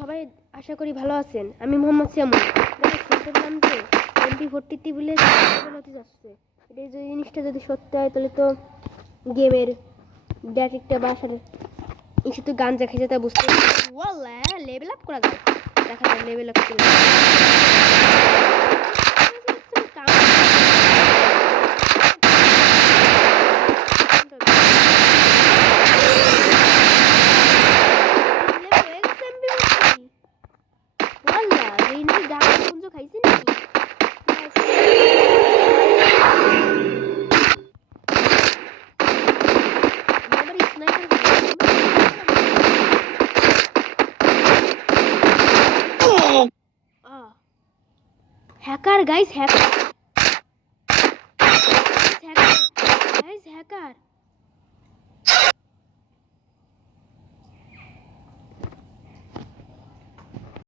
সবাই আশা করি ভালো আছেন। আমি মোহাম্মদ শ্যামল। শুনতে পেলাম যে MP43 বলে হতে যাচ্ছে। এটা যদি জিনিসটা যদি সত্যি হয় তাহলে তো গেমের ডেটিকটা বাসার ইসে তো গাঞ্জা খেয়েছে তা বুঝতে ওয়াল্লা লেভেল আপ করা যায়। দেখা যায় লেভেল আপ করে হ্যাকার গাইস হ্যাকার